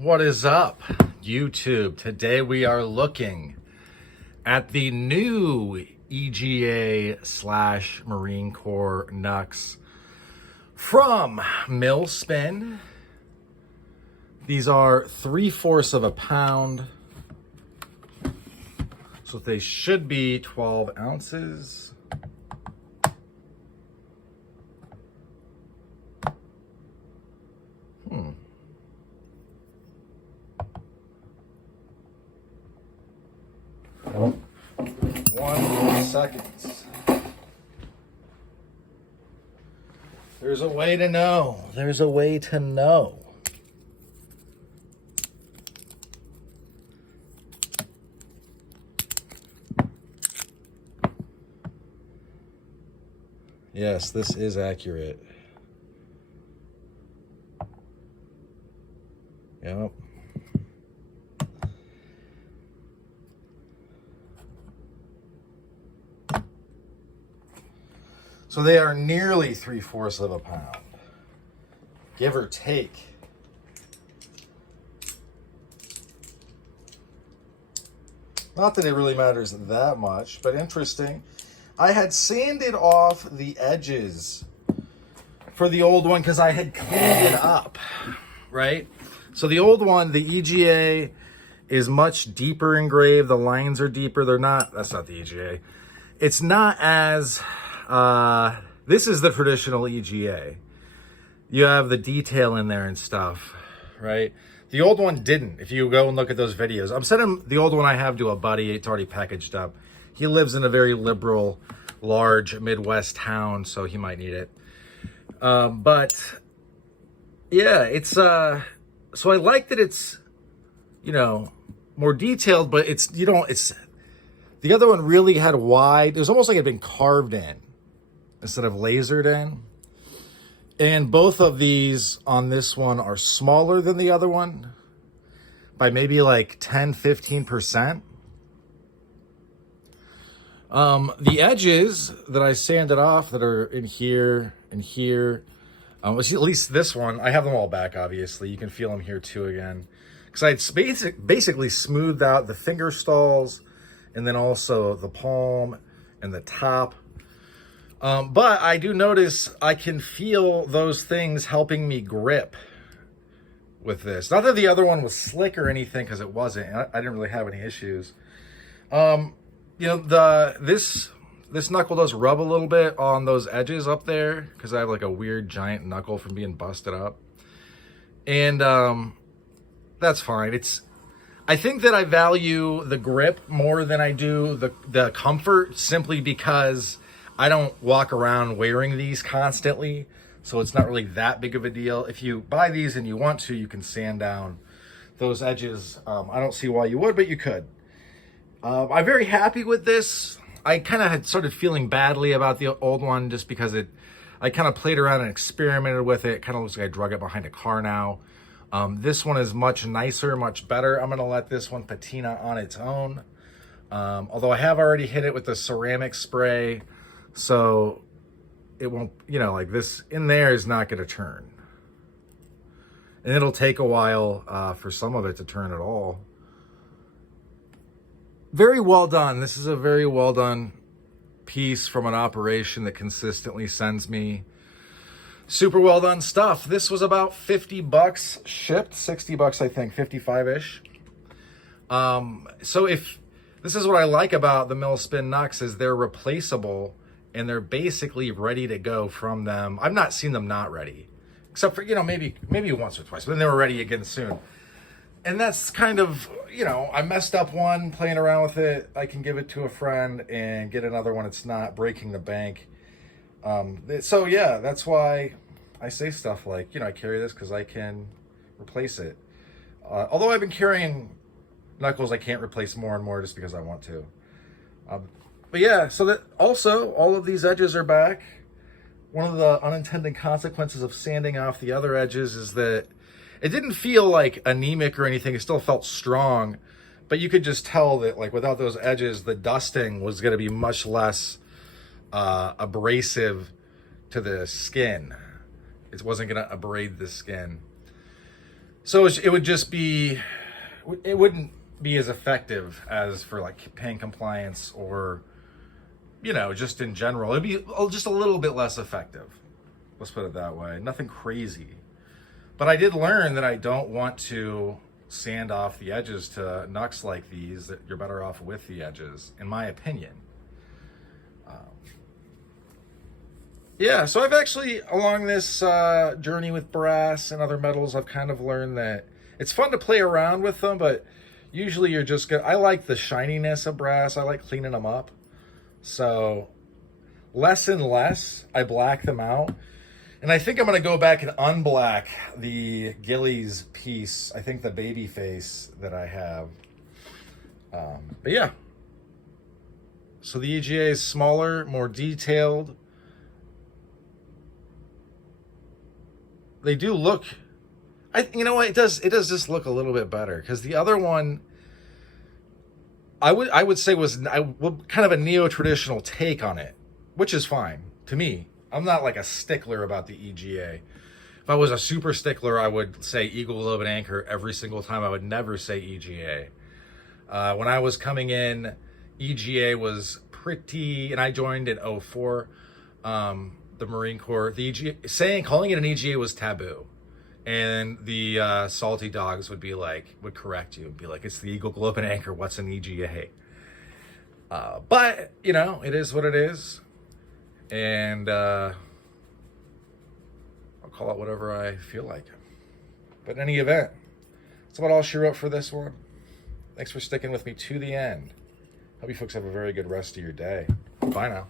What is up, YouTube? Today we are looking at the new EGA / Marine Corps Knucks from Milspin. These are 3/4 of a pound, so they should be 12 ounces. One second. There's a way to know. There's a way to know. Yes, this is accurate. Yep. So they are nearly 3/4 of a pound, give or take. Not that it really matters that much, but interesting. I had sanded off the edges for the old one because I had cleaned it up, right? So the old one, the EGA, is much deeper engraved. The lines are deeper. That's not the EGA. It's not as... this is the traditional EGA. You have the detail in there and stuff, right? The old one didn't. If you go and look at those videos, I'm sending the old one I have to a buddy. It's already packaged up. He lives in a very liberal, large Midwest town, so he might need it. But yeah, it's so I like that it's, you know, more detailed, but it's the other one really had wide. It was almost like it had been carved in instead of lasered in. And both of these on this one are smaller than the other one by maybe like 10-15%. The edges that I sanded off that are in here and here, at least this one, I have them all back, obviously. You can feel them here too again. Because I had basically smoothed out the finger stalls and then also the palm and the top. But I do notice I can feel those things helping me grip with this. Not that the other one was slick or anything, because it wasn't. I didn't really have any issues. You know, this knuckle does rub a little bit on those edges up there because I have like a weird giant knuckle from being busted up. And that's fine. I think that I value the grip more than I do the comfort, simply because I don't walk around wearing these constantly, so it's not really that big of a deal. If you buy these and you want to, you can sand down those edges. I don't see why you would, but you could. I'm very happy with this. I kind of had started feeling badly about the old one just because I kind of played around and experimented with it. It kind of looks like I drug it behind a car now. This one is much nicer, much better. I'm going to let this one patina on its own. Although I have already hit it with the ceramic spray, so it won't, you know, like this in there is not going to turn. And it'll take a while for some of it to turn at all. Very well done. This is a very well done piece from an operation that consistently sends me super well done stuff. This was about 50 bucks shipped, 60 bucks, I think, 55-ish. So if this is what I like about the Milspin Knucks, is they're replaceable and they're basically ready to go from them. I've not seen them not ready, except for, you know, maybe once or twice, but then they were ready again soon. And that's kind of, you know, I messed up one playing around with it. I can give it to a friend and get another one. It's not breaking the bank. So yeah, that's why I say stuff like, you know, I carry this because I can replace it. Although I've been carrying knuckles I can't replace more and more just because I want to. But yeah, so that also all of these edges are back. One of the unintended consequences of sanding off the other edges is that it didn't feel like anemic or anything. It still felt strong, but you could just tell that, like, without those edges, the dusting was going to be much less abrasive to the skin. It wasn't going to abrade the skin. So it would just be, it wouldn't be as effective as for like paint compliance or, you know, just in general. It'd be just a little bit less effective. Let's put it that way. Nothing crazy. But I did learn that I don't want to sand off the edges to knucks like these, that you're better off with the edges, in my opinion. Yeah, so I've actually, along this journey with brass and other metals, I've kind of learned that it's fun to play around with them, but usually you're just I like the shininess of brass. I like cleaning them up. So less and less, I black them out. And I think I'm going to go back and unblack the Gillies piece. I think the baby face that I have. But yeah. So the EGA is smaller, more detailed. They do look, you know what, it does just look a little bit better, because the other one I would say was kind of a neo-traditional take on it, which is fine to me. I'm not like a stickler about the EGA. If I was a super stickler, I would say Eagle, Globe, and Anchor every single time. I would never say EGA. When I was coming in, EGA was pretty, and I joined in 04. The Marine Corps, the EGA, calling it an EGA was taboo. And the salty dogs would correct you and be like, it's the Eagle, Globe, and Anchor, what's an EGA? But, you know, it is what it is. And I'll call it whatever I feel like. But in any event, that's about all she wrote for this one. Thanks for sticking with me to the end. Hope you folks have a very good rest of your day. Bye now.